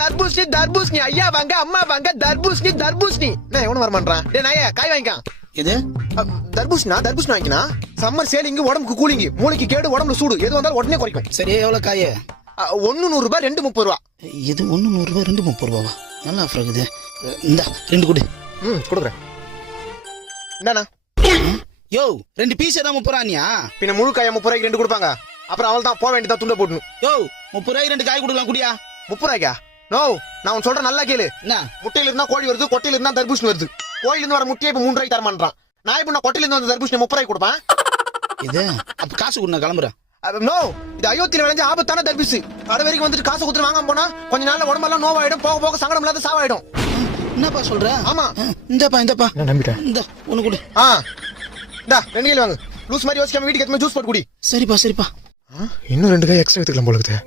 தர்பூசணி தர்பூசணி ஐயா வாங்க அம்மா வாங்க தர்பூசணி தர்பூசணி நான் எவனும் வர மாட்டான் டேய் நாயே காய் வாங்கிக்கான் இது தர்பூசணி வாங்கினா சம்மர் சேலிங் உடம்புக்கு கூலிங் மூளைக்கு கேடு உடம்புல சூடு எது வந்தாலும் உடனே குறைக்கும் சரி எவ்வளவு காய 1 100 ரூபாய் 2 30 ரூபா இது 1 100 ரூபாய் 2 30 ரூபாவா நல்லா ஆஃபர் இருக்குது இந்த 2 கொடு கொடுக்குறேன் இந்தாண்ணா யோ 2 பீஸ் தான் 30 ரூபாயா பின்ன முழு காய 30 ரூபாய்க்கு 2 கொடுப்பாங்க அப்புறம் அவள் தான் போக வேண்டியதா துண்ட போடணும் யோ 30 ரூபாய்க்கு 2 காய் கொடுக்கலாம் குடியா 30 ரூபாய்க்கா நோ நான் உன் சொல்றேன் நல்லா கேளு என்ன முட்டையில இருந்தா கோழி வருது கொட்டையில இருந்தா தர்பூசணி வருது கோயில இருந்து வர முட்டையை இப்ப 3 ரூபாய்க்கு தர மாட்டான் நான் இப்ப கொட்டையில இருந்து வந்த தர்பூசணி 30 ரூபாய்க்கு கொடுப்பேன் இது அப்ப காசு கொடு நான் கிளம்புறேன் நோ இது அயோத்தியில விளைஞ்ச ஆபத்தான தர்பூசு கடை வரைக்கும் வந்துட்டு காசு கொடுத்து வாங்காம போனா கொஞ்ச நாள்ல உடம்பெல்லாம் நோவாயிடும் போக போக சங்கடம் இல்லாத சாவாயிடும் என்னப்பா சொல்ற ஆமா இந்தப்பா நான் நம்பிட்டேன் இந்த ஒண்ணு கொடு இந்தா 2 கிலோ வாங்கு லூஸ் மாதிரி யோசிக்காம வீட்டுக்கு எடுத்து ஜூஸ் போட்டு குடி சரிப்பா இன்னும் 2 காய் எக்ஸ்ட்ரா எடுத்துக்கலாம் போல இருக்குது